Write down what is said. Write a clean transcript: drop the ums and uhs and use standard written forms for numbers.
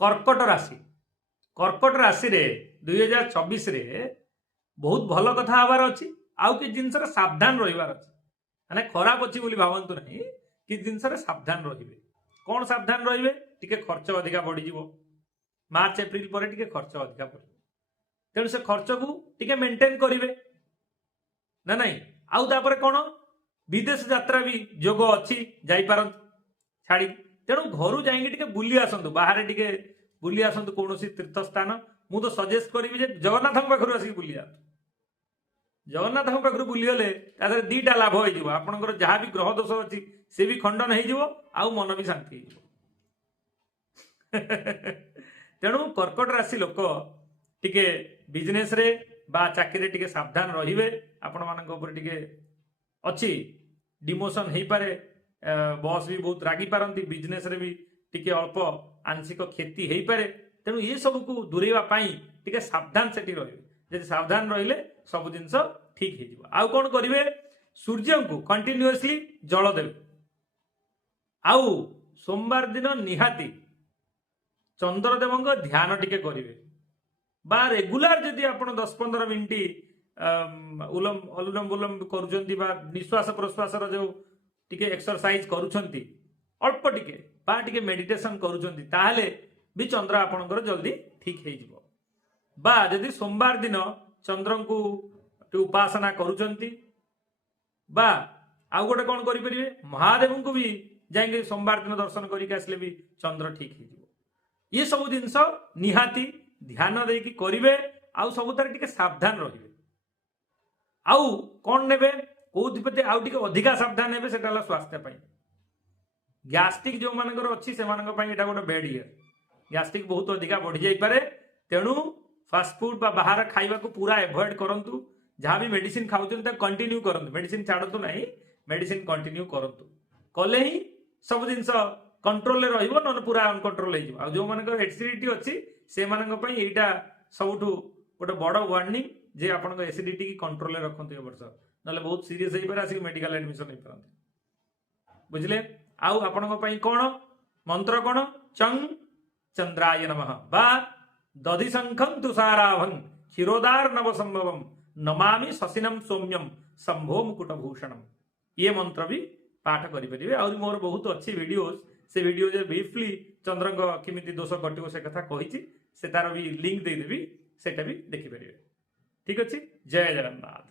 कर्कट राशि कर्कट राशि रे 2024 रे बहुत भल कथा हबार अच्छी आउ कि जिनस सावधान रहिबार अच्छी माने खराब अच्छी बोली भावंतु नहीं कि जिनस सावधान रहिबे कौन सावधान रहिबे टिके खर्च अधिका बढ़ी जिवो मार्च एप्रिल पर टिके खर्च अधिका बढ़ी तेणु से खर्च को टिके मेंटेन करिवे ना नहीं आउ तापर कौन विदेश यात्रा भी जोग अच्छी जाई पारन छाड़ी तेणु घर जाइए बुली आसतु बाहर टिके बुली आसतु कौन तीर्थ स्थान मु तो सजेस्ट करी जगन्नाथ पाखु आसिक बुली जातु जगन्नाथ पाखु बुलीगले दीटा लाभ हो आपंकर जहाँ भी ग्रह दोष अच्छी सी भी खंडन हो मन भी शांति तेणु कर्कट राशि लोक टिके बिजनेस रे बा चाकरी टिके सावधान रहिबे आपण मानक ऊपर टिके अच्छी डिमोशन हो पारे बॉस भी बहुत रागी पारती बिजनेस रे भी टिके अल्प आंशिक क्षति हो पारे तेणु ये सब को दूरेवा टिके सावधान से रही सावधान रहिले सब जिनस ठीक हो कौन करेंगे सूर्य को कंटिन्यूअसली जल देवे आउ सोमवार दिन निहाती चंद्रदेव ध्यान टिके करेंगे बा रेगुलर जदि आप 10-15 मिनिट अनुलोम विलोम कर निश्वास प्रश्वास जो टिके एक्सरसाइज करुछंती अल्प टिके बा टिके मेडिटेशन करुछंती ताहले भी चंद्र आपणकर जल्दी ठीक हो जिवो बा जदि सोमवार दिन चंद्र को उपासना करुछंती बा आउ गोटे कौन करें महादेव को भी जाएंगे सोमवार दिन दर्शन करके आसले भी चंद्र ठीक हो ये सब जिनस निहाती ध्यान देकी करेंगे आउ सबुतार टिके सावधान रहिबे आउ कौन नेबे कौथिपति आउ टिके अधिका सावधान हेबे सेटा हला स्वास्थ्य पई गैस्ट्रिक जो मानकर अच्छी से मानक पई एटा गोटे बेड इयर गैस्ट्रिक बहुत अधिका बढ़ी जाई पारे तेणु फास्ट फूड बा बाहर खाइबा को पूरा एवॉइड करंतु जहाँ भी मेडिसिन खाउछन ता कंटिन्यू करंतु मेडिसिन छाड़तु नहीं मेडिसिन कंटिन्यू करंतु कले ही सब जिनस कंट्रोल रहिबो न पूरा अनकंट्रोल हो आ जो मानकर एसिडिटी अच्छी से मानक पई एटा सबुठु गोटे बड़ वार्निंग जे आपन एसिडिटी की कंट्रोल रखते ए वर्ष ना बहुत सीरीयस हो पारे आसिक मेडिकल एडमिशन हो पारते बुझले आउ आपन कौन मंत्र कौन चंग चंद्राय नमः बा दधिशंखं तुषाराभं क्षीरोदार नव संभवम नमामि शशिनम सौम्यम शंभो मुकुटभूषणम ये मंत्र भी पाठ करेंगे और मोर बहुत अच्छी वीडियोस से वीडियो ब्रीफली चंद्र केमिति दोष कटिव से कथा कही से तार भी लिंक देदेवी सेटा भी देखिपारे ठीक अच्छे जय जगन्नाथ।